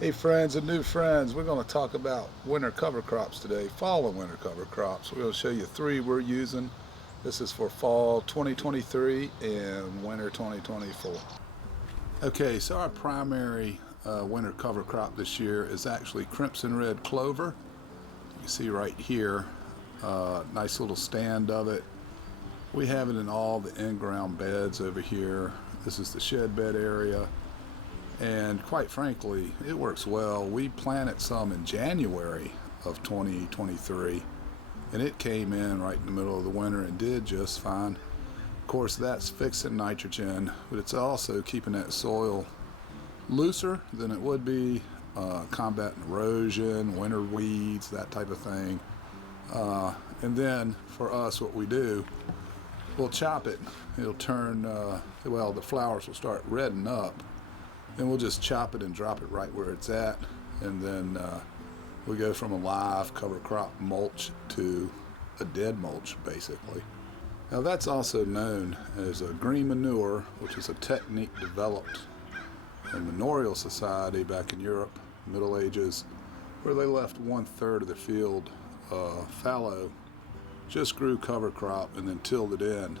Hey friends and new friends, we're going to talk about winter cover crops today, fall and winter cover crops. We're going to show you three we're using. This is for fall 2023 and winter 2024. Okay, so our primary winter cover crop this year is actually crimson red clover. You see right here, nice little stand of it. We have it in all the in-ground beds over here. This is the shed bed area. And quite frankly, it works well. We planted some in January of 2023, and it came in right in the middle of the winter and did just fine. Of course, that's fixing nitrogen, but it's also keeping that soil looser than it would be, combating erosion, winter weeds, that type of thing. And then for us, what we do, we'll chop it. It'll turn, well, the flowers will start reddening up. And we'll just chop it and drop it right where it's at, and then we go from a live cover crop mulch to a dead mulch, basically. Now that's also known as a green manure, which is a technique developed in manorial society back in Europe, Middle Ages, where they left 1/3 of the field fallow, just grew cover crop, and then tilled it in.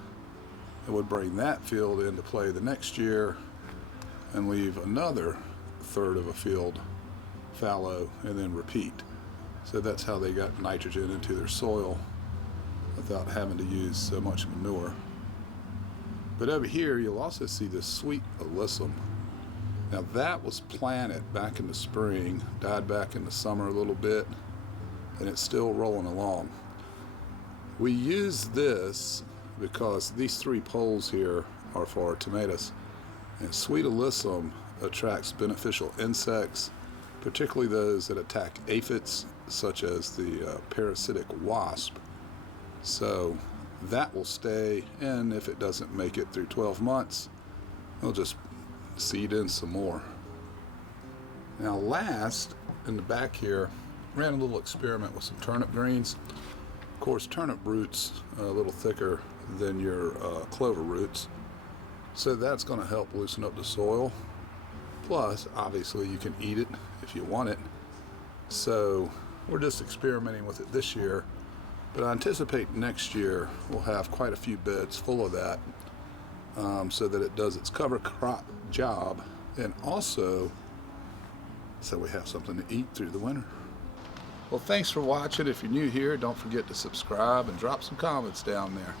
It would bring that field into play the next year and leave another third of a field fallow, and then repeat. So that's how they got nitrogen into their soil without having to use so much manure. But over here you'll also see this sweet alyssum. Now that was planted back in the spring, died back in the summer a little bit, and it's still rolling along. We use this because these three poles here are for our tomatoes. And sweet alyssum attracts beneficial insects, particularly those that attack aphids, such as the parasitic wasp. So that will stay, and if it doesn't make it through 12 months, we'll just seed in some more. Now last, in the back here, ran a little experiment with some turnip greens. Of course, turnip roots are a little thicker than your clover roots. So that's going to help loosen up the soil. Plus, obviously, you can eat it if you want it. So we're just experimenting with it this year. But I anticipate next year we'll have quite a few beds full of that, so that it does its cover crop job, and also so we have something to eat through the winter. Well, thanks for watching. If you're new here, don't forget to subscribe and drop some comments down there.